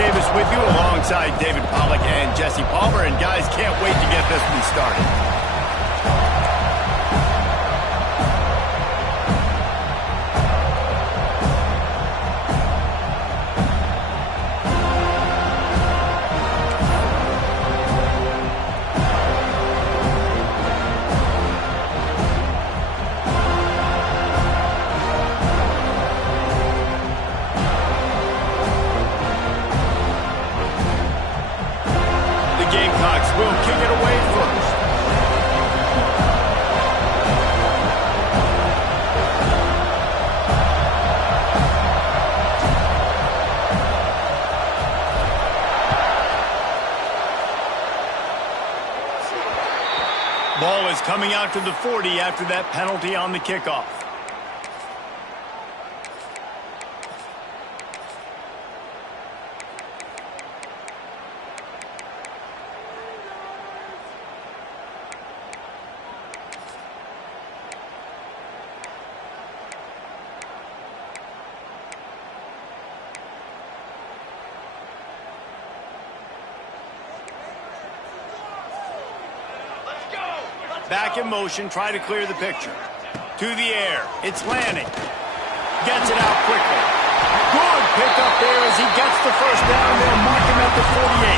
Davis with you alongside David Pollack and Jesse Palmer. And guys, can't wait to get this one started. Will kick it away first. Ball is coming out to the 40 after that penalty on the kickoff. Back in motion, try to clear the picture. To the air, it's Lanning. Gets it out quickly. Good pick up there as he gets the first down. They'll mark him at the 48.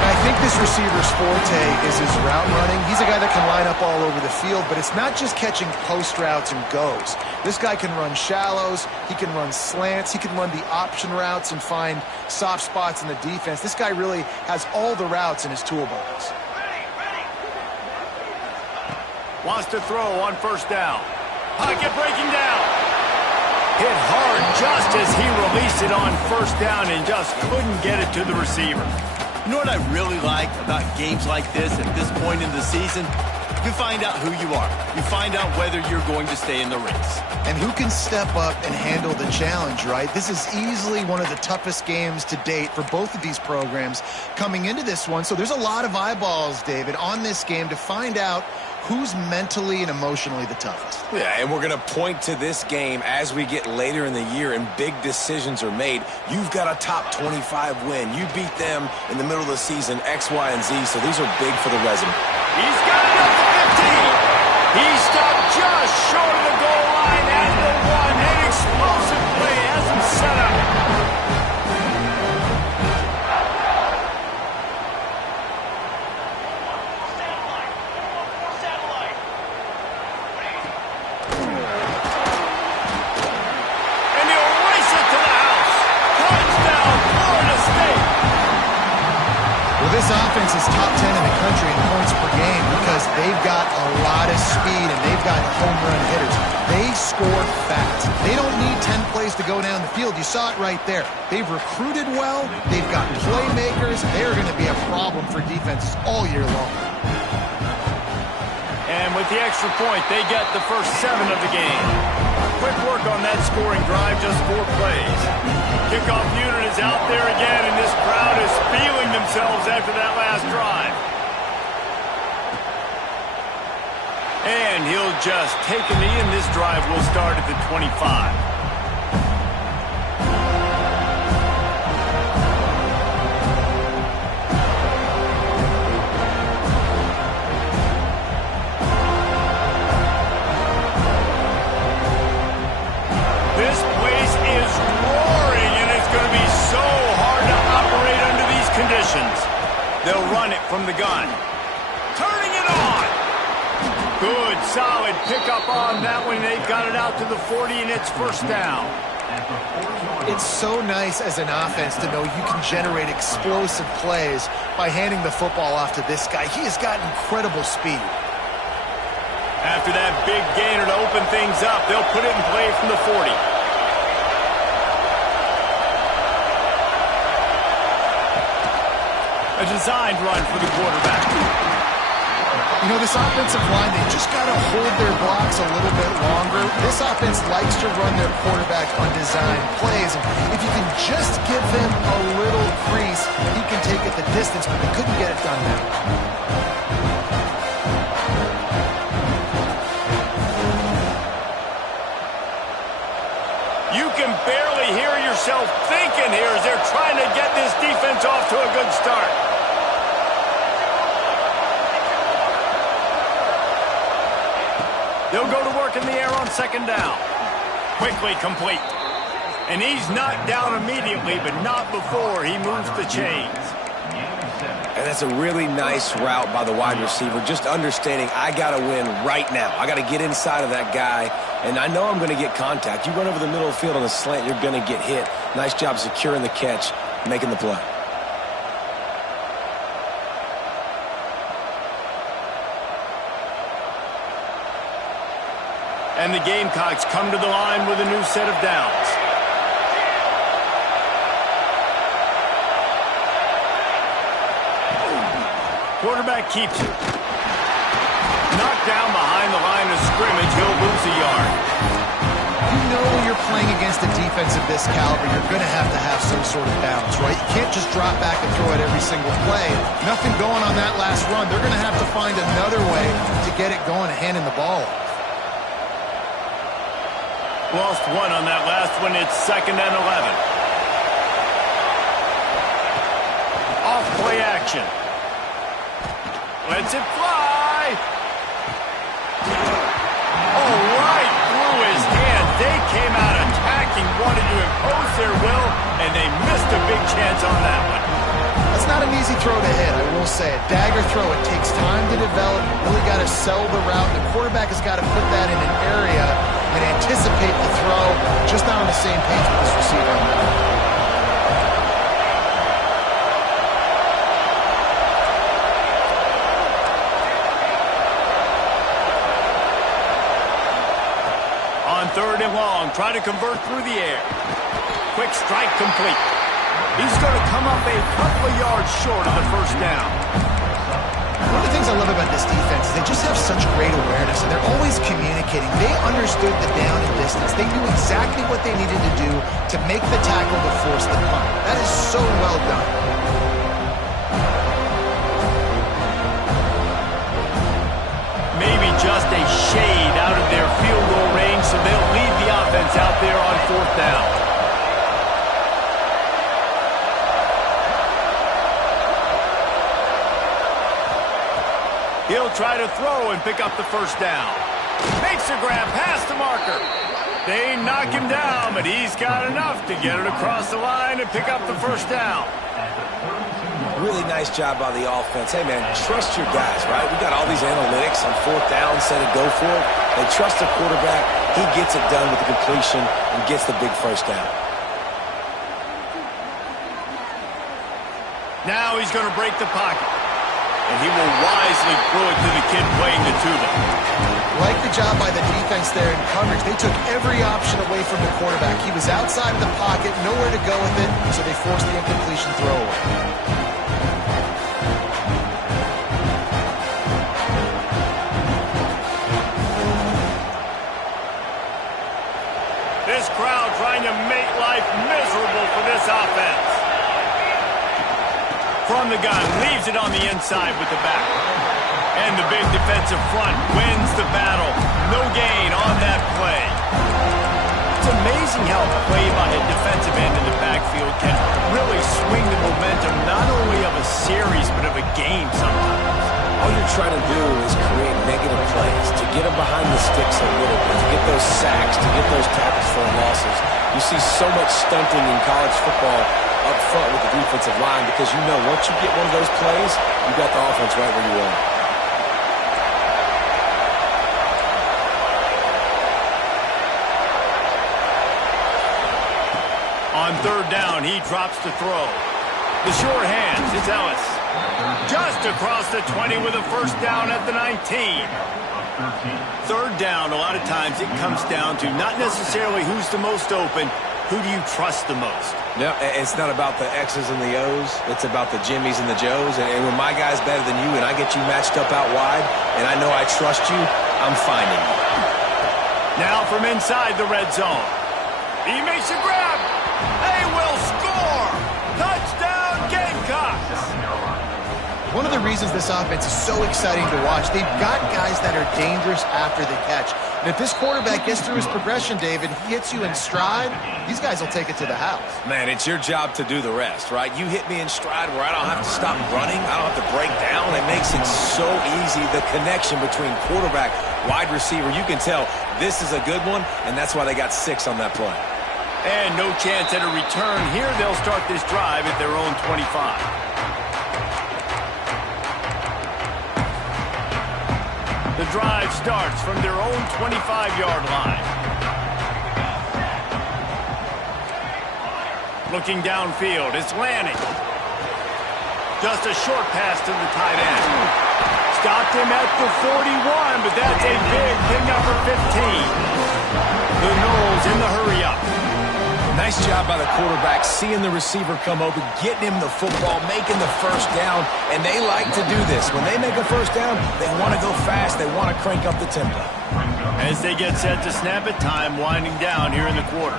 I think this receiver's forte is his route running. He's a guy that can line up all over the field, but it's not just catching post routes and goes. This guy can run shallows, he can run slants, he can run the option routes and find soft spots in the defense. This guy really has all the routes in his toolbox. Wants to throw on first down. Pocket breaking down. Hit hard just as he released it on first down and just couldn't get it to the receiver. You know what I really like about games like this at this point in the season? You find out who you are. You find out whether you're going to stay in the race. And who can step up and handle the challenge, right? This is easily one of the toughest games to date for both of these programs coming into this one. So there's a lot of eyeballs, David, on this game to find out who's mentally and emotionally the toughest. Yeah, and we're going to point to this game as we get later in the year and big decisions are made. You've got a top 25 win. You beat them in the middle of the season, X, Y, and Z, so these are big for the resume. He's got it at the 15. He stopped just short of the goal line at the 1. An explosive play has him set up. This offense is top 10 in the country in points per game because they've got a lot of speed and they've got home run hitters. They score fast. They don't need 10 plays to go down the field. You saw it right there. They've recruited well. They've got playmakers. They're going to be a problem for defenses all year long. And with the extra point, they get the first 7 of the game. Quick work on that scoring drive, just 4 plays. Kickoff unit is out there again, and this crowd is feeling themselves after that last drive. And he'll just take a knee, and this drive will start at the 25. This place is roaring, and it's going to be so hard to operate under these conditions. They'll run it from the gun. Turning it on. Good, solid pickup on that one. They've got it out to the 40, and it's first down. It's so nice as an offense to know you can generate explosive plays by handing the football off to this guy. He has got incredible speed. After that big gainer to open things up, they'll put it in play from the 40. A designed run for the quarterback. You know, this offensive line, they just got to hold their blocks a little bit longer. This offense likes to run their quarterback on design plays. And if you can just give him a little crease, he can take it the distance, but they couldn't get it done now. You can barely hear your yourself thinking here as they're trying to get this defense off to a good start. They'll go to work in the air on second down. Quickly complete. And he's knocked down immediately, but not before he moves the chains. And that's a really nice route by the wide receiver, just understanding I got to win right now. I got to get inside of that guy, and I know I'm going to get contact. You run over the middle of the field on a slant, you're going to get hit. Nice job securing the catch, making the play. And the Gamecocks come to the line with a new set of downs. Quarterback keeps it. Knocked down behind the line of scrimmage. He'll lose a yard. You know when you're playing against a defense of this caliber, you're going to have some sort of balance, right? You can't just drop back and throw it every single play. Nothing going on that last run. They're going to have to find another way to get it going and handing the ball. Lost one on that last one. It's 2nd and 11. Off play action. Lets it fly. Oh, right through his hand. They came out attacking, wanted to impose their will, and they missed a big chance on that one. That's not an easy throw to hit, I will say it. Dagger throw, it takes time to develop. You really got to sell the route. The quarterback has got to put that in an area and anticipate the throw. Just not on the same page with this receiver on that one. On 3rd and long, try to convert through the air. Quick strike complete. He's going to come up a couple of yards short of the first down. One of the things I love about this defense is they just have such great awareness, and they're always communicating. They understood the down and distance. They knew exactly what they needed to do to make the tackle to force the punt. That is so well done. Maybe just a shade out of their field goal range, so they'll lead the offense out there on 4th down. He'll try to throw and pick up the first down. Makes a grab past the marker. They knock him down, but he's got enough to get it across the line and pick up the first down. Really nice job by the offense. Hey, man, trust your guys, right? We got all these analytics on 4th down, set it, go for it. They trust the quarterback. He gets it done with the completion and gets the big first down. Now he's going to break the pocket. And he will wisely throw it to the kid playing the tuba. Like the job by the defense there in coverage. They took every option away from the quarterback. He was outside of the pocket, nowhere to go with it, so they forced the incompletion throwaway. This crowd trying to make life miserable for this offense. From the gun, leaves it on the inside with the back. And the big defensive front wins the battle. No gain on that play. It's amazing how a play by a defensive end in the backfield can really swing the momentum not only of a series but of a game sometimes. All you're trying to do is create negative plays, to get them behind the sticks a little bit, to get those sacks, to get those tackles for losses. You see so much stunting in college football up front with the defensive line because you know once you get one of those plays, you got the offense right where you want it. On 3rd down, he drops to throw. The short hands, it's Ellis. Just across the 20 with a first down at the 19. 3rd down, a lot of times it comes down to not necessarily who's the most open, who do you trust the most? No, it's not about the X's and the O's. It's about the Jimmies and the Joes. And when my guy's better than you and I get you matched up out wide and I know I trust you, I'm finding you. Now from inside the red zone. He makes a grab. They will score. Touchdown Gamecocks. One of the reasons this offense is so exciting to watch, they've got guys that are dangerous after the catch. And if this quarterback gets through his progression, David, he hits you in stride, these guys will take it to the house. Man, it's your job to do the rest, right? You hit me in stride where I don't have to stop running. I don't have to break down. It makes it so easy, the connection between quarterback, wide receiver. You can tell this is a good one, and that's why they got 6 on that play. And no chance at a return here. They'll start this drive at their own 25. The drive starts from their own 25-yard line. Looking downfield, it's Lanning. Just a short pass to the tight end. Stopped him at the 41, but that's a big pickup for 15. The Knowles in the hurry-up. Nice job by the quarterback, seeing the receiver come open, getting him the football, making the first down, and they like to do this. When they make a first down, they want to go fast. They want to crank up the tempo. As they get set to snap it, time winding down here in the quarter.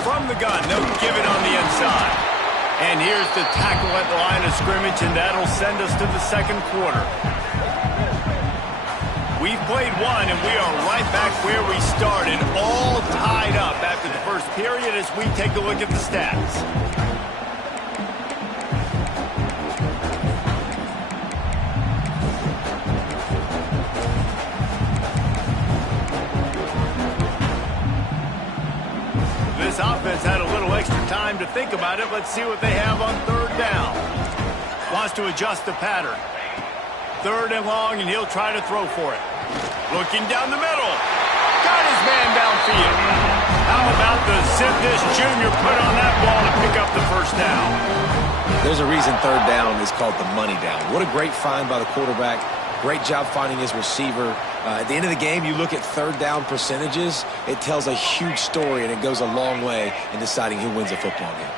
From the gun, they'll give it on the inside. And here's the tackle at the line of scrimmage, and that'll send us to the second quarter. We've played one, and we are right back where we started, all tied up after the first period as we take a look at the stats. This offense had a little extra time to think about it. Let's see what they have on third down. Wants to adjust the pattern. 3rd and long, and he'll try to throw for it. Looking down the middle. Got his man downfield. How about the Sid This Jr. put on that ball to pick up the first down? There's a reason 3rd down is called the money down. What a great find by the quarterback. Great job finding his receiver. At the end of the game, you look at 3rd down percentages. It tells a huge story, and it goes a long way in deciding who wins a football game.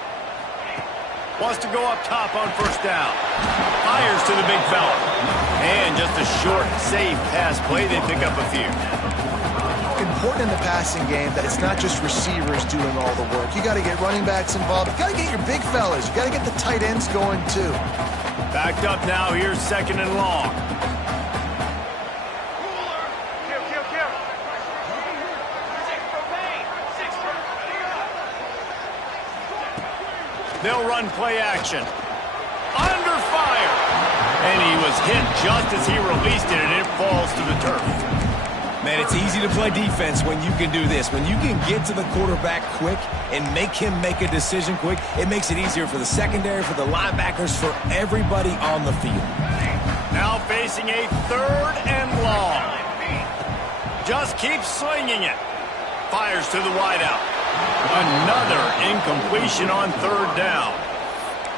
Wants to go up top on first down. Fires to the big fella. And just a short, safe pass play. They pick up a few. Important in the passing game that it's not just receivers doing all the work. You got to get running backs involved. You got to get your big fellas. You got to get the tight ends going too. Backed up now. Here's 2nd and long. They'll run play action. Under fire. And he was hit just as he released it, and it falls to the turf. Man, it's easy to play defense when you can do this. When you can get to the quarterback quick and make him make a decision quick, it makes it easier for the secondary, for the linebackers, for everybody on the field. Now facing a 3rd and long. Just keeps slinging it. Fires to the wideout. Another incompletion on 3rd down.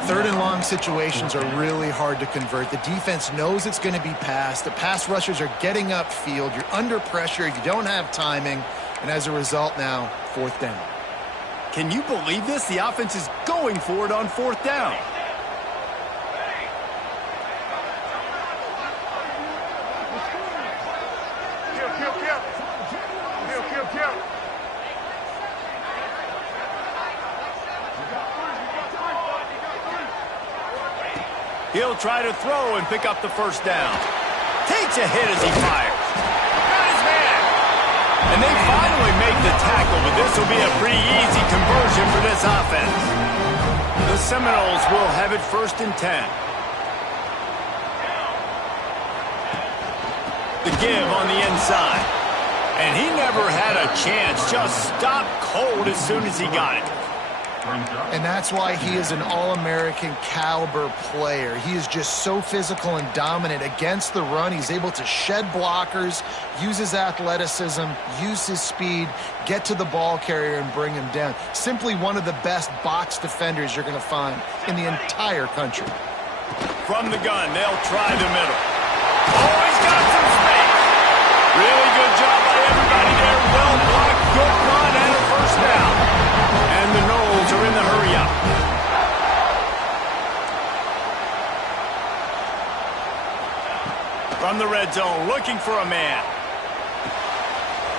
3rd and long situations are really hard to convert. The defense knows it's going to be passed. The pass rushers are getting upfield. You're under pressure. You don't have timing. And as a result now, 4th down. Can you believe this? The offense is going for it on 4th down. He'll try to throw and pick up the first down. Takes a hit as he fires. Got his man. And they finally make the tackle, but this will be a pretty easy conversion for this offense. The Seminoles will have it 1st and 10. The give on the inside. And he never had a chance. Just stopped cold as soon as he got it. And that's why he is an All-American caliber player. He is just so physical and dominant against the run. He's able to shed blockers, use his athleticism, use his speed, get to the ball carrier and bring him down. Simply one of the best box defenders you're going to find in the entire country. From the gun, they'll try the middle. Oh, he's got some space. Really good job by everybody there. Well blocked, good run, and a first down. And the Knowles are in the hurry-up. From the red zone, looking for a man.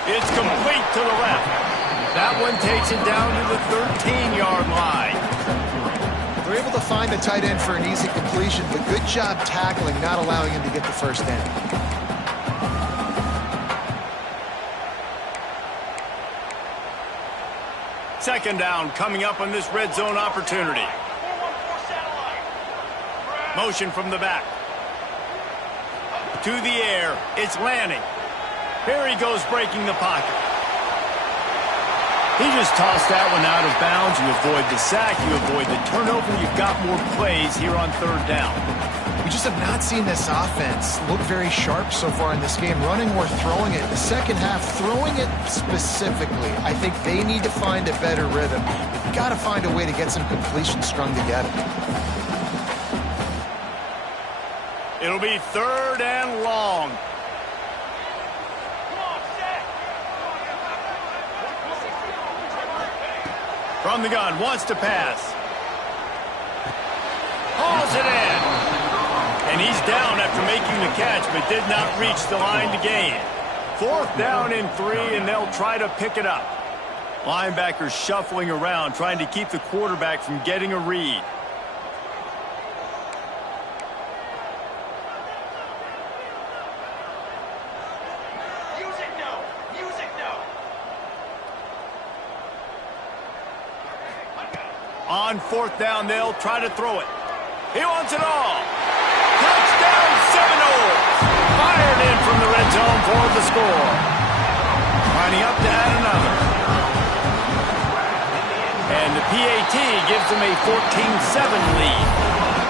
It's complete to the left. That one takes it down to the 13-yard line. They're able to find the tight end for an easy completion, but good job tackling, not allowing him to get the first down. Second down coming up on this red zone opportunity. Motion from the back. To the air. It's landing. Here he goes breaking the pocket. He just tossed that one out of bounds. You avoid the sack. You avoid the turnover. You've got more plays here on third down. We just have not seen this offense look very sharp so far in this game, running or throwing it. In the second half, throwing it specifically, I think they need to find a better rhythm. They've got to find a way to get some completions strung together. It'll be third and long. From the gun, wants to pass. Hauls it in. And he's down after making the catch, but did not reach the line to gain. Fourth down and 3, and they'll try to pick it up. Linebackers shuffling around, trying to keep the quarterback from getting a read. On fourth down, they'll try to throw it. He wants it all. Touchdown, Seminoles. Fired in from the red zone for the score. Lining up to add another. And the PAT gives them a 14-7 lead.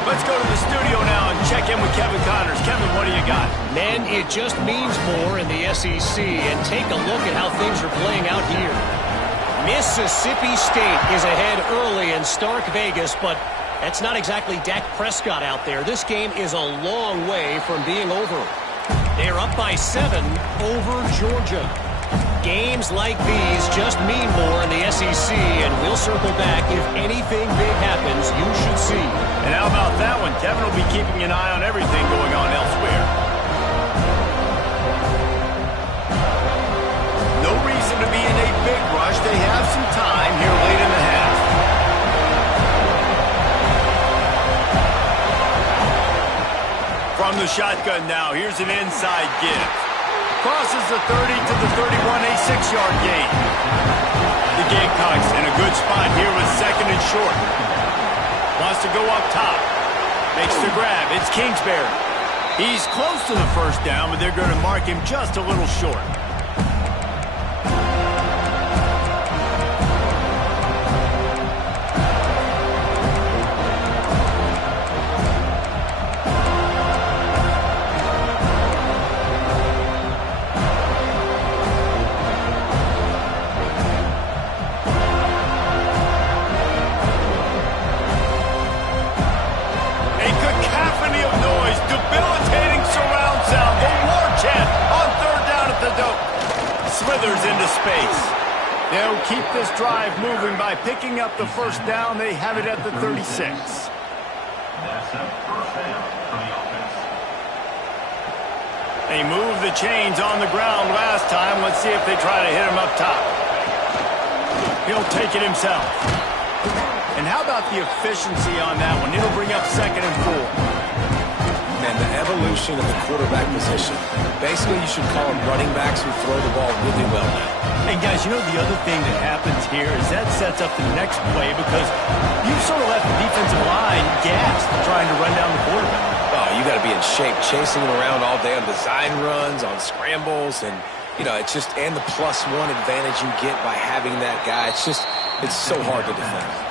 Let's go to the studio now and check in with Kevin Connors. Kevin, what do you got? Man, it just means more in the SEC. And take a look at how things are playing out here. Mississippi State is ahead early in Stark Vegas, but that's not exactly Dak Prescott out there. This game is a long way from being over. They're up by 7 over Georgia. Games like these just mean more in the SEC, and we'll circle back. If anything big happens, you should see. And how about that one? Kevin will be keeping an eye on everything going on elsewhere. No reason to be in a big rush. They have some time here late in the half. From the shotgun now, here's an inside give. Crosses the 30 to the 31, a 6-yard gain. The Gamecocks in a good spot here with second and short. Wants to go up top. Makes the grab. It's Kingsbury. He's close to the first down, but they're going to mark him just a little short. Smithers into space. They'll keep this drive moving by picking up the first down. They have it at the 36. They moved the chains on the ground last time. Let's see if they try to hit him up top. He'll take it himself. And how about the efficiency on that one? It'll bring up second and 4. And the evolution of the quarterback position. Basically, you should call them running backs who throw the ball really well now. And guys, you know the other thing that happens here is that sets up the next play because you sort of left the defensive line gassed trying to run down the quarterback. Oh, you got to be in shape, chasing him around all day on design runs, on scrambles, and you know it's just and the +1 advantage you get by having that guy. It's so hard to defend.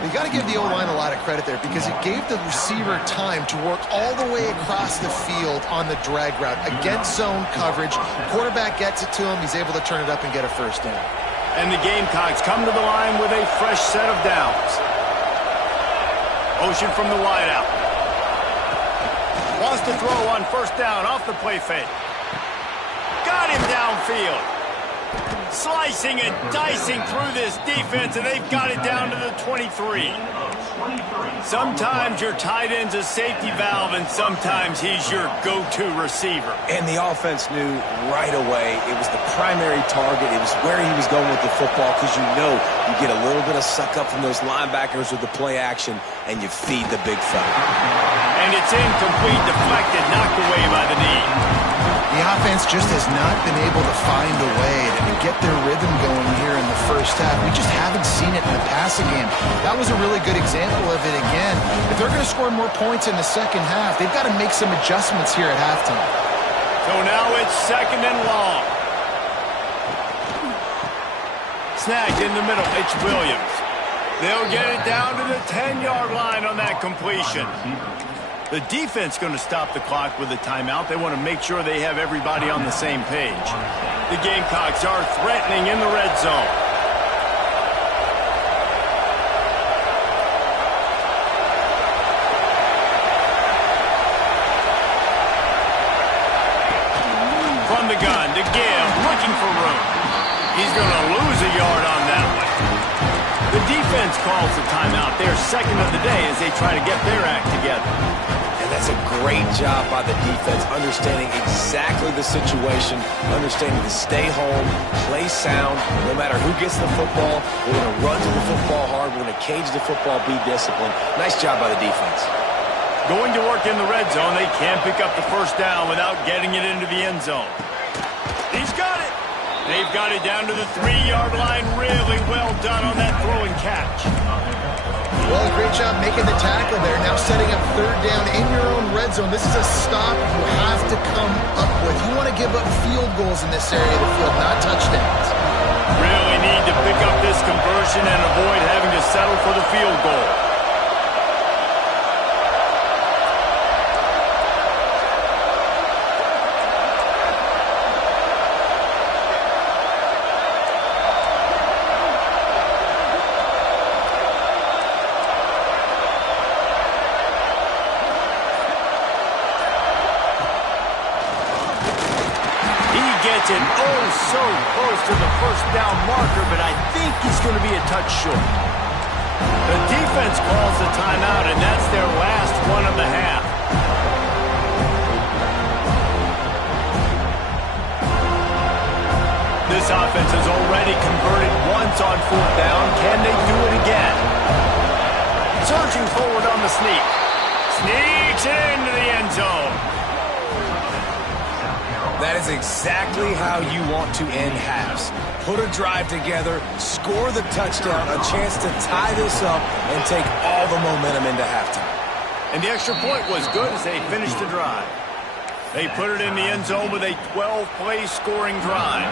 You got to give the O-line a lot of credit there because it gave the receiver time to work all the way across the field on the drag route against zone coverage. Quarterback gets it to him. He's able to turn it up and get a first down. And the Gamecocks come to the line with a fresh set of downs. Motion from the wideout. Wants to throw on first down off the play fake. Got him downfield. Slicing and dicing through this defense, and they've got it down to the 23. Sometimes your tight end's a safety valve, and sometimes he's your go-to receiver. And the offense knew right away it was the primary target. It was where he was going with the football, because you know you get a little bit of suck-up from those linebackers with the play action, and you feed the big fella. And it's incomplete, deflected, knocked away by the knee. The offense just has not been able to find a way to get their rhythm going here in the first half. We just haven't seen it in the passing game. That was a really good example of it again. If they're going to score more points in the second half, they've got to make some adjustments here at halftime. So now it's 2nd and long. Snagged in the middle, it's Williams. They'll get it down to the 10-yard line on that completion. The defense going to stop the clock with a timeout. They want to make sure they have everybody on the same page. The Gamecocks are threatening in the red zone. From the gun to Gibb, looking for room. He's going to lose a yard on that one. The defense calls the timeout. Their 2nd of the day as they try to get their act together. That's a great job by the defense, understanding exactly the situation, understanding to stay home, play sound. No matter who gets the football, we're going to run to the football hard. We're going to cage the football, be disciplined. Nice job by the defense. Going to work in the red zone, they can't pick up the first down without getting it into the end zone. He's got it. They've got it down to the 3-yard line. Really well done on that throw and catch. Well, great job making the tackle there. Now setting up 3rd down in your own red zone. This is a stop you have to come up with. You want to give up field goals in this area of the field, not touchdowns. Really need to pick up this conversion and avoid having to settle for the field goal. Gets it so close to the first down marker, but I think he's going to be a touch short. The defense calls the timeout, and that's their last one of the half. This offense has already converted once on 4th down. Can they do it again? Surging forward on the sneak. Sneaks it into the end zone. That is exactly how you want to end halves. Put a drive together, score the touchdown, a chance to tie this up, and take all the momentum into halftime. And the extra point was good as they finished the drive. They put it in the end zone with a 12-play scoring drive.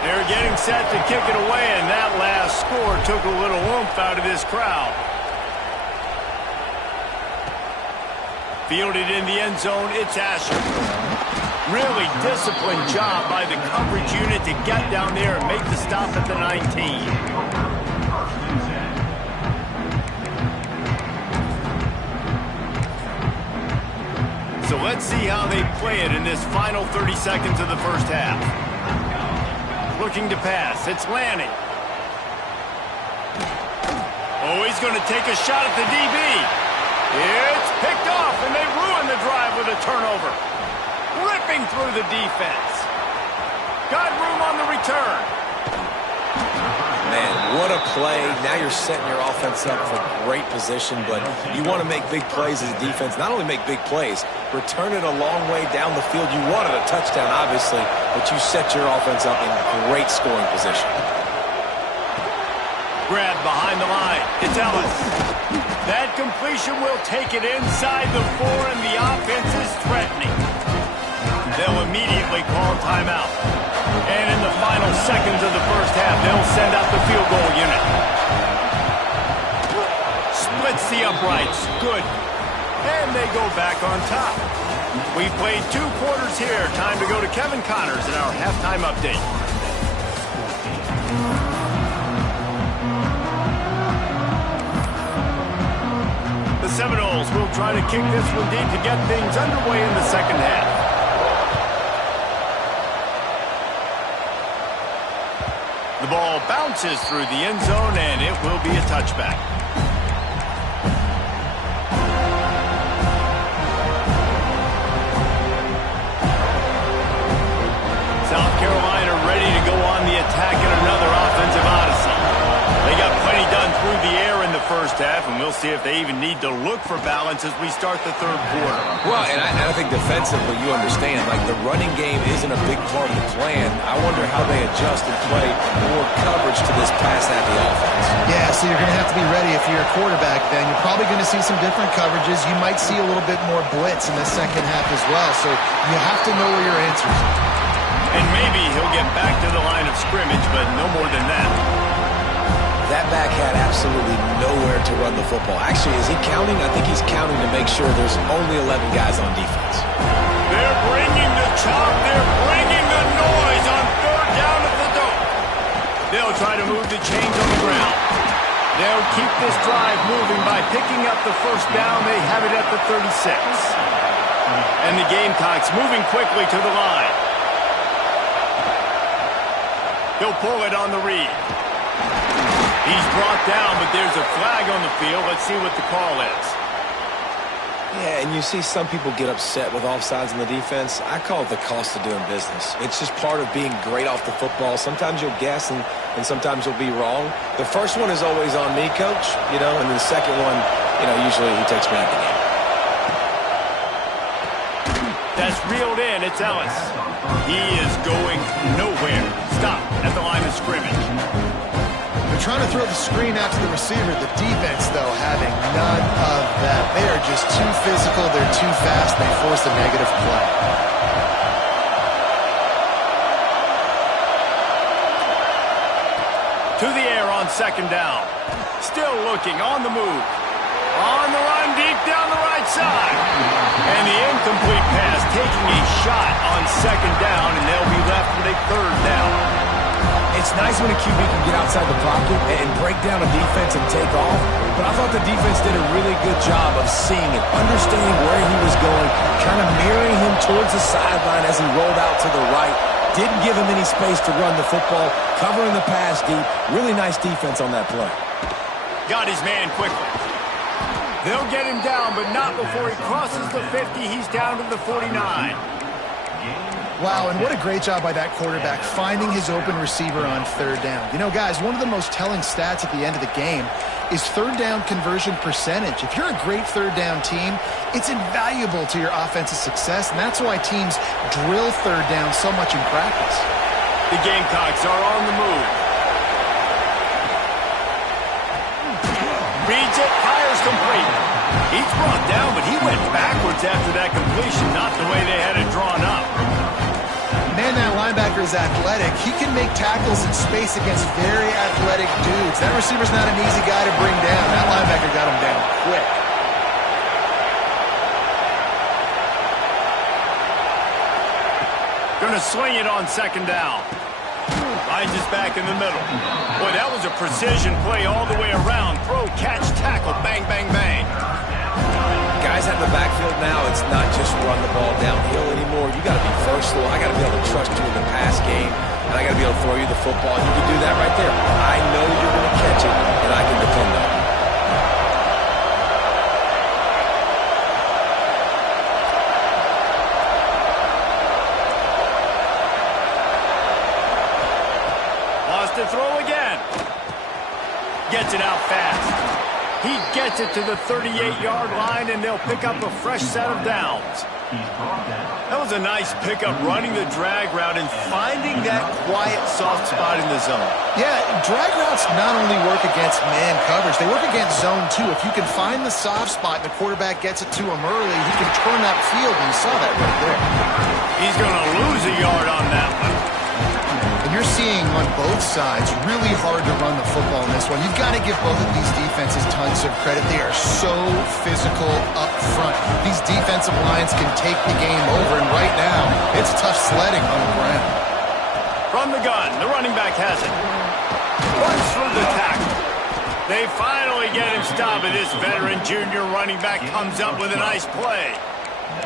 They're getting set to kick it away, and that last score took a little oomph out of this crowd. Fielded in the end zone, it's Asher. Really disciplined job by the coverage unit to get down there and make the stop at the 19. So let's see how they play it in this final 30 seconds of the first half. Looking to pass. It's Lanning. Oh, he's going to take a shot at the DB. It's picked off, and they ruin the drive with a turnover. Ripping through the defense. Got room on the return. Man, what a play. Now you're setting your offense up for great position, but you want to make big plays as a defense. Not only make big plays, return it a long way down the field. You wanted a touchdown, obviously, but you set your offense up in great scoring position. Grab behind the line. It's Ellis. That completion will take it inside the 4, and the offense is threatening. They'll immediately call timeout. And in the final seconds of the first half, they'll send out the field goal unit. Splits the uprights. Good. And they go back on top. We played 2 quarters here. Time to go to Kevin Connors in our halftime update. The Seminoles will try to kick this one deep to get things underway in the second half. The ball bounces through the end zone, and it will be a touchback. South Carolina ready to go on the attack in another offensive odyssey. They got plenty done through the air in the first half, and we'll see if they even need to look for balance as we start the third quarter. Well, and I think defensively, you understand, like the running game isn't a big part of the plan. I wonder how they adjust and play more coverage to this pass-happy offense. Yeah, so you're going to have to be ready if you're a quarterback then. You're probably going to see some different coverages. You might see a little bit more blitz in the second half as well, so you have to know where your answers are. And maybe he'll get back to the line of scrimmage, but no more than that. That back had absolutely nowhere to run the football. Actually, is he counting? I think he's counting to make sure there's only 11 guys on defense. They're bringing the chop. They're bringing the noise on third down at the dope. They'll try to move the chains on the ground. They'll keep this drive moving by picking up the first down. They have it at the 36. And the Gamecocks moving quickly to the line. He'll pull it on the read. He's brought down, but there's a flag on the field. Let's see what the call is. Yeah, and you see some people get upset with offsides in the defense. I call it the cost of doing business. It's just part of being great off the football. Sometimes you'll guess, and sometimes you'll be wrong. The first one is always on me, Coach, and the second one, usually he takes me out of the game. That's reeled in. It's Ellis. He is going nowhere. Stop at the line of scrimmage. They're trying to throw the screen out to the receiver. The defense, though, having none of that. They are just too physical. They're too fast. They force a negative play. To the air on second down. Still looking on the move. On the run deep down the right side. And the incomplete pass taking a shot on second down, and they'll be left with a third down. It's nice when a QB can get outside the pocket and break down a defense and take off, but I thought the defense did a really good job of seeing and understanding where he was going, kind of mirroring him towards the sideline as he rolled out to the right. Didn't give him any space to run the football, covering the pass deep. Really nice defense on that play. Got his man quickly. They'll get him down, but not before he crosses the 50. He's down to the 49. Wow, and what a great job by that quarterback finding his open receiver on third down. Guys, one of the most telling stats at the end of the game is third down conversion percentage. If you're a great third down team, it's invaluable to your offensive success, and that's why teams drill third down so much in practice. The Gamecocks are on the move. Reads it, fires complete. He's brought down, but he went backwards after that completion, not the way they had it drawn up. Man, that linebacker is athletic. He can make tackles in space against very athletic dudes. That receiver's not an easy guy to bring down. That linebacker got him down quick. Going to sling it on second down. Finds his back in the middle. Boy, that was a precision play all the way around. Throw, catch, tackle, bang, bang, bang. Guys out in the backfield now, it's not just run the ball downhill anymore. You got to be versatile. I got to be able to trust you in the pass game, and I got to be able to throw you the football. You can do that right there. I know you're going to catch it, and I can depend on it. Lost the throw again. Gets it out fast. He gets it to the 38-yard line, and they'll pick up a fresh set of downs. That was a nice pickup, running the drag route and finding that quiet, soft spot in the zone. Yeah, drag routes not only work against man coverage, they work against zone too. If you can find the soft spot and the quarterback gets it to him early, he can turn that field, and you saw that right there. He's going to lose a yard on that one. You're seeing on both sides really hard to run the football in this one. You've got to give both of these defenses tons of credit. They are so physical up front. These defensive lines can take the game over, and right now, it's tough sledding on the ground. From the gun, the running back has it. Runs through the tackle. They finally get him stopped, and this veteran junior running back comes up with a nice play.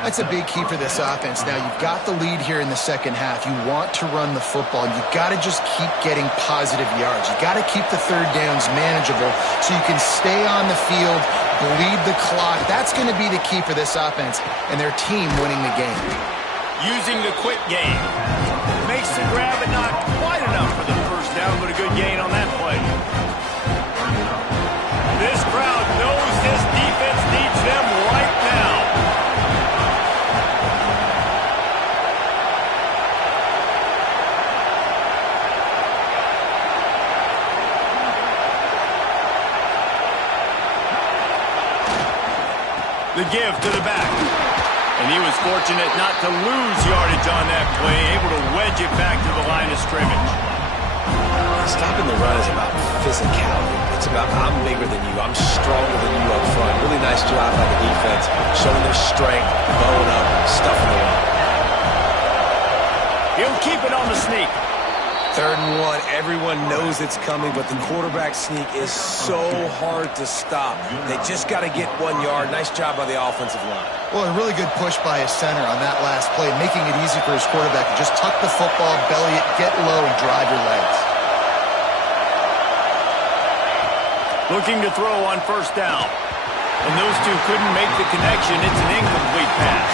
That's a big key for this offense. Now, you've got the lead here in the second half. You want to run the football. You've got to just keep getting positive yards. You've got to keep the third downs manageable so you can stay on the field, bleed the clock. That's going to be the key for this offense and their team winning the game. Using the quick game. Makes the grab, but not quite enough for the first down, but a good gain on that play. This crowd knows this defense needs them right now. The give to the back. And he was fortunate not to lose yardage on that play, able to wedge it back to the line of scrimmage. Stopping the run is about physicality. It's about I'm bigger than you, I'm stronger than you up front. Really nice job by the defense, showing their strength, bowing up, stuffing the run. He'll keep it on the sneak. 3rd and 1, everyone knows it's coming, but the quarterback sneak is so hard to stop. They just got to get 1 yard. Nice job by the offensive line. Well, a really good push by his center on that last play, making it easy for his quarterback to just tuck the football, belly it, get low, and drive your legs. Looking to throw on first down. And those two couldn't make the connection. It's an incomplete pass.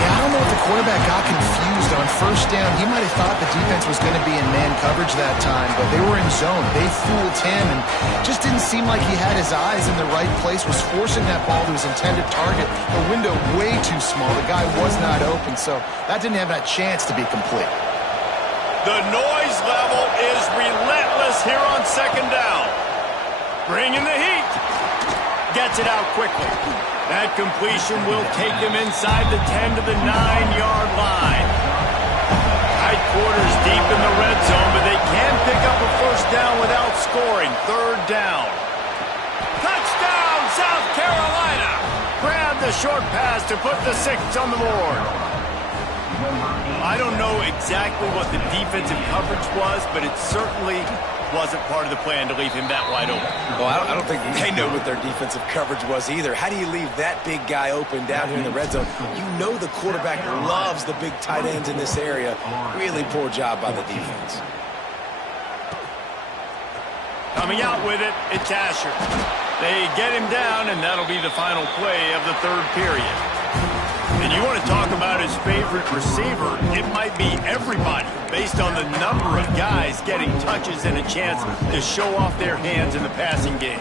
Yeah, I don't know if the quarterback got confused on first down. He might have thought the defense was going to be in man coverage that time, but they were in zone. They fooled him and just didn't seem like he had his eyes in the right place, was forcing that ball to his intended target. The window way too small. The guy was not open, so that didn't have that chance to be complete. The noise level is relentless here on second down. Bringing the heat. Gets it out quickly. That completion will take them inside the 10 to the 9-yard line. Tight quarters deep in the red zone, but they can pick up a first down without scoring. 3rd down. Touchdown, South Carolina! Grab the short pass to put the 6 on the board. I don't know exactly what the defensive coverage was, but it certainly wasn't part of the plan to leave him that wide open. Well, I don't think they know what their defensive coverage was either. How do you leave that big guy open down here in the red zone? You know the quarterback loves the big tight ends in this area. Really poor job by the defense. Coming out with it, it's Asher. They get him down, and that'll be the final play of the 3rd period. And you want to talk about his favorite receiver, it might be everybody, based on the number of guys getting touches and a chance to show off their hands in the passing game.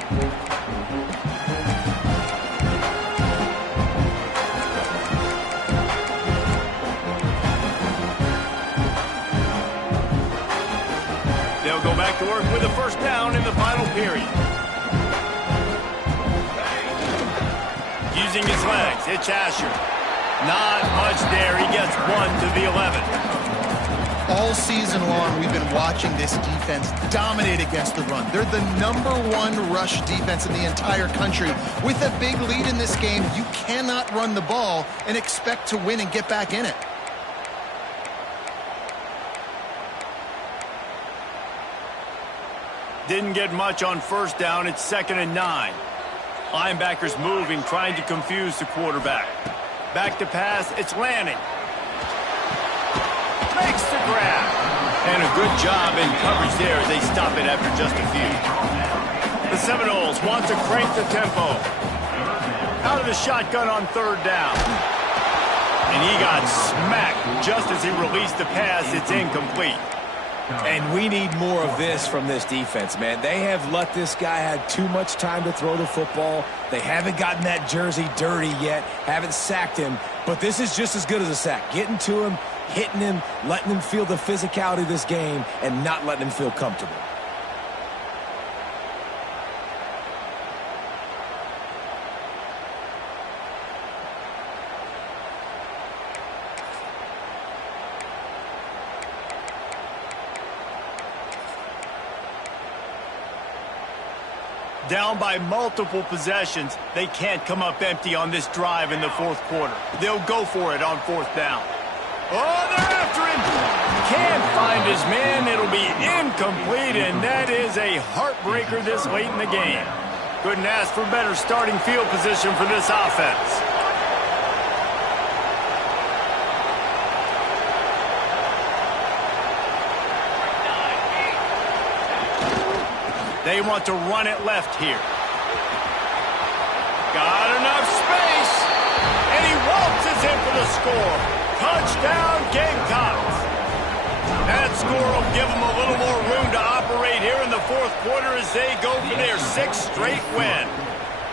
They'll go back to work with a first down in the final period. Using his legs, it's Asher. Not much there. He gets 1 to the 11. All season long, we've been watching this defense dominate against the run. They're the #1 rush defense in the entire country. With a big lead in this game, you cannot run the ball and expect to win and get back in it. Didn't get much on first down. It's 2nd and 9. Linebackers moving, trying to confuse the quarterback. Back to pass, it's Lanning. Makes the grab. And a good job in coverage there as they stop it after just a few. The Seminoles want to crank the tempo. Out of the shotgun on 3rd down. And he got smacked just as he released the pass. It's incomplete. And we need more of this from this defense, man. They have let this guy have too much time to throw the football. They haven't gotten that jersey dirty yet, haven't sacked him. But this is just as good as a sack. Getting to him, hitting him, letting him feel the physicality of this game, and not letting him feel comfortable. Down by multiple possessions, they can't come up empty on this drive in the 4th quarter. They'll go for it on 4th down. Oh, they're after him. Can't find his man. It'll be incomplete, and that is a heartbreaker this late in the game. Couldn't ask for better starting field position for this offense. They want to run it left here. Got enough space. And he waltzes in for the score. Touchdown, Gamecocks. That score will give them a little more room to operate here in the fourth quarter as they go for their 6th straight win.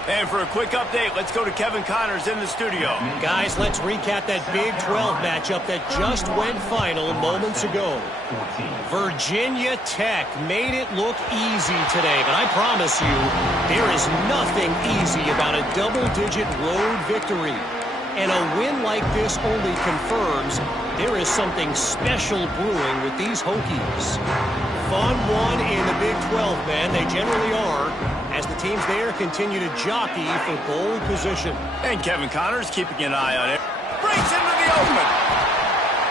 And for a quick update, let's go to Kevin Connors in the studio. Guys, let's recap that Big 12 matchup that just went final moments ago. Virginia Tech made it look easy today, but I promise you, there is nothing easy about a double-digit road victory. And a win like this only confirms there is something special brewing with these Hokies. Fun one in the Big 12, man. They generally are, as the teams there continue to jockey for pole position. And Kevin Connors keeping an eye on it. Breaks into the open.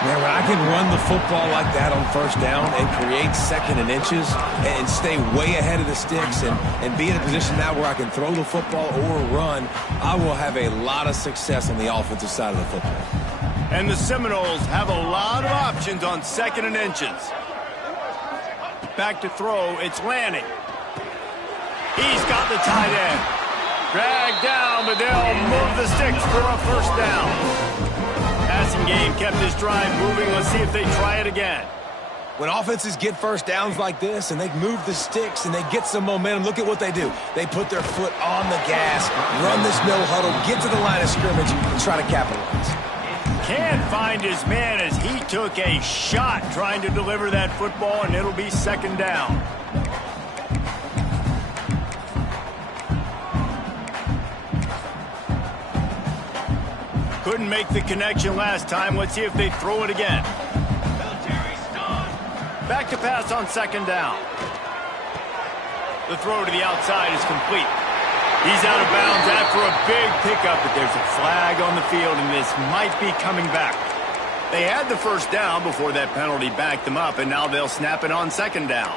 Man, when I can run the football like that on first down and create 2nd and inches and stay way ahead of the sticks and be in a position now where I can throw the football or run, I will have a lot of success on the offensive side of the football. And the Seminoles have a lot of options on 2nd and inches. Back to throw, it's Lanning. He's got the tight end. Dragged down, but they'll move the sticks for a first down. Passing game kept this drive moving. Let's see if they try it again. When offenses get first downs like this and they move the sticks and they get some momentum, look at what they do. They put their foot on the gas, run this no huddle, get to the line of scrimmage, and try to capitalize. Can't find his man as he took a shot trying to deliver that football, and it'll be 2nd down. Couldn't make the connection last time. Let's see if they throw it again. Back to pass on 2nd down. The throw to the outside is complete. He's out of bounds after a big pickup, but there's a flag on the field, and this might be coming back. They had the first down before that penalty backed them up, and now they'll snap it on 2nd down.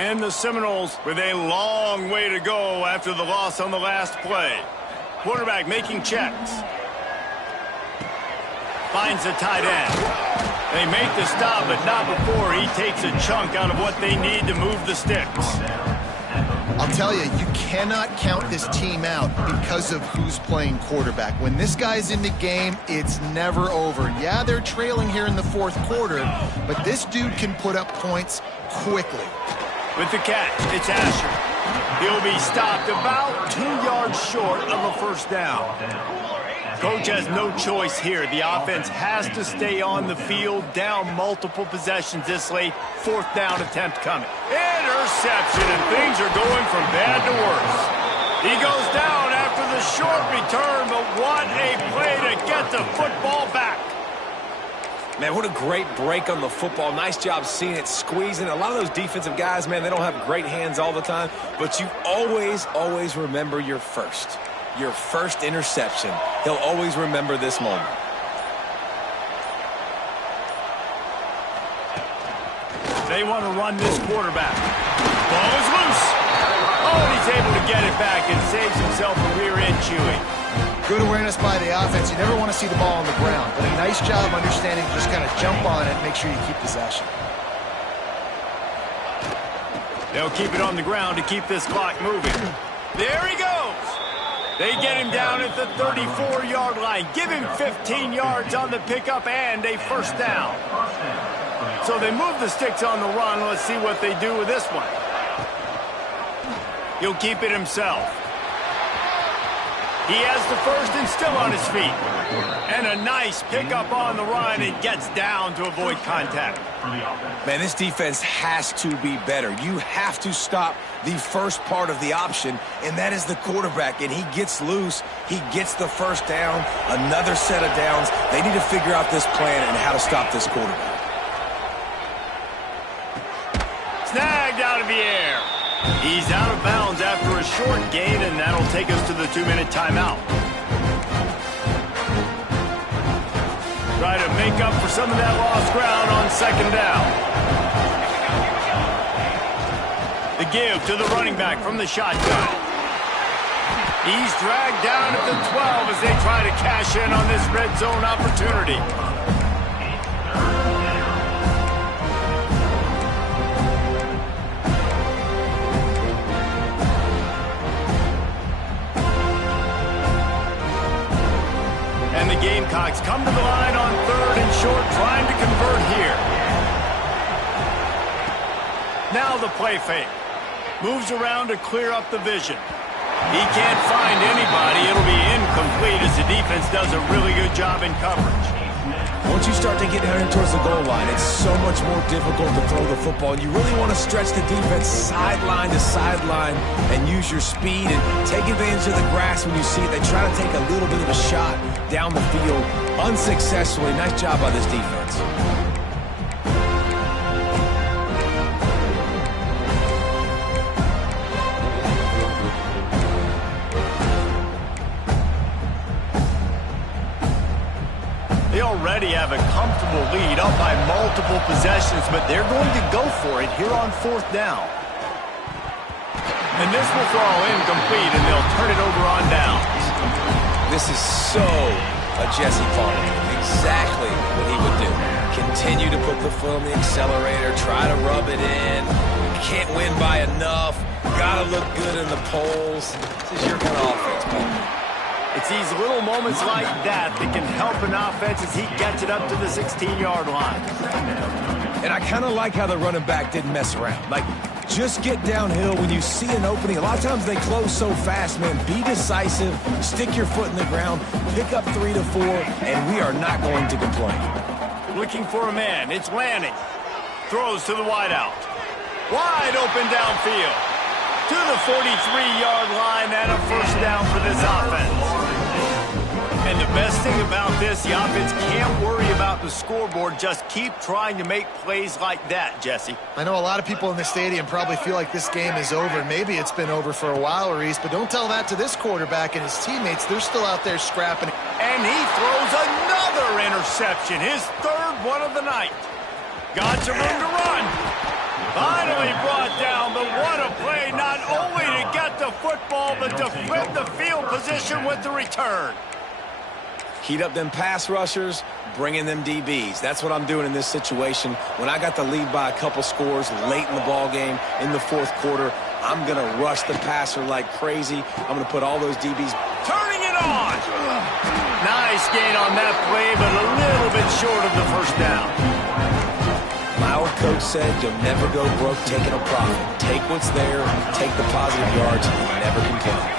And the Seminoles with a long way to go after the loss on the last play. Quarterback making checks. Finds the tight end. They make the stop, but not before he takes a chunk out of what they need to move the sticks. I'll tell you, you cannot count this team out because of who's playing quarterback. When this guy's in the game, it's never over. Yeah, they're trailing here in the fourth quarter, but this dude can put up points quickly. With the catch, it's Asher. He'll be stopped about 2 yards short of a first down. Coach has no choice here. The offense has to stay on the field, down multiple possessions this late. 4th down attempt coming. Interception, and things are going from bad to worse. He goes down after the short return, but what a play to get the football back. Man, what a great break on the football. Nice job seeing it, squeezing. A lot of those defensive guys, man, they don't have great hands all the time, but you always remember your first interception. He'll always remember this moment. They want to run this quarterback. Ball is loose. Oh, and he's able to get it back and saves himself a rear end chewing. Good awareness by the offense. You never want to see the ball on the ground, but a nice job understanding to just kind of jump on it and make sure you keep possession. They'll keep it on the ground to keep this clock moving. There he goes. They get him down at the 34-yard line. Give him 15 yards on the pickup and a first down. So they move the sticks on the run. Let's see what they do with this one. He'll keep it himself. He has the first and still on his feet. And a nice pickup on the run and gets down to avoid contact. Man, this defense has to be better. You have to stop the first part of the option, and that is the quarterback. And he gets loose. He gets the first down, another set of downs. They need to figure out this plan and how to stop this quarterback. Snagged out of the air. He's out of bounds after a short gain, and that'll take us to the 2-minute timeout. Try to make up for some of that lost ground on 2nd down. The give to the running back from the shotgun. He's dragged down at the 12 as they try to cash in on this red zone opportunity. And the Gamecocks come to the line on 3rd and short, trying to convert here. Now the play fake. Moves around to clear up the vision. He can't find anybody. It'll be incomplete as the defense does a really good job in coverage. Once you start to get down towards the goal line, it's so much more difficult to throw the football. And you really want to stretch the defense sideline to sideline and use your speed and take advantage of the grass when you see it. They try to take a little bit of a shot down the field unsuccessfully. Nice job by this defense. They already have a comfortable lead up by multiple possessions, but they're going to go for it here on 4th down. And this will fall incomplete, and they'll turn it over on downs. This is so a Jesse Palmer. Exactly what he would do. Continue to put the foot on the accelerator, try to rub it in. Can't win by enough. Gotta look good in the polls. This is your kind of offense, Palmer. It's these little moments like that that can help an offense as he gets it up to the 16-yard line. And I kind of like how the running back didn't mess around. Like, just get downhill when you see an opening. A lot of times they close so fast, man. Be decisive, stick your foot in the ground, pick up 3 to 4, and we are not going to complain. Looking for a man. It's Lanning. Throws to the wideout. Wide open downfield. To the 43-yard line and a 1st down for this offense. And the best thing about this, the offense can't worry about the scoreboard. Just keep trying to make plays like that, Jesse. I know a lot of people in the stadium probably feel like this game is over. Maybe it's been over for a while, Reese, but don't tell that to this quarterback and his teammates. They're still out there scrapping. And he throws another interception, his 3rd one of the night. Got some room to run. Finally brought down, but what a play, not only to get the football, but to flip the field position with the return. Heat up them pass rushers, bring in them DBs. That's what I'm doing in this situation. When I got the lead by a couple scores late in the ball game, in the 4th quarter, I'm going to rush the passer like crazy. I'm going to put all those DBs. Turning it on. Nice gain on that play, but a little bit short of the 1st down. My old coach said you'll never go broke taking a profit. Take what's there, take the positive yards, and never complain.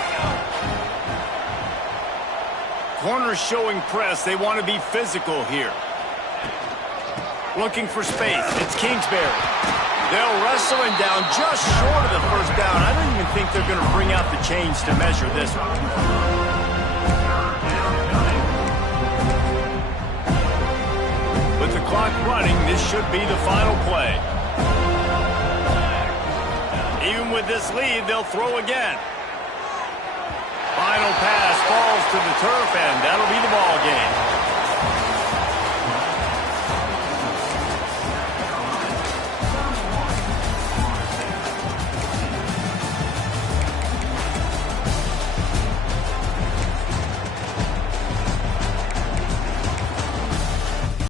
Corners showing press. They want to be physical here. Looking for space. It's Kingsbury. They'll wrestle him down just short of the 1st down. I don't even think they're going to bring out the chains to measure this one. With the clock running, this should be the final play. Even with this lead, they'll throw again. Final pass falls to the turf, and that'll be the ball game.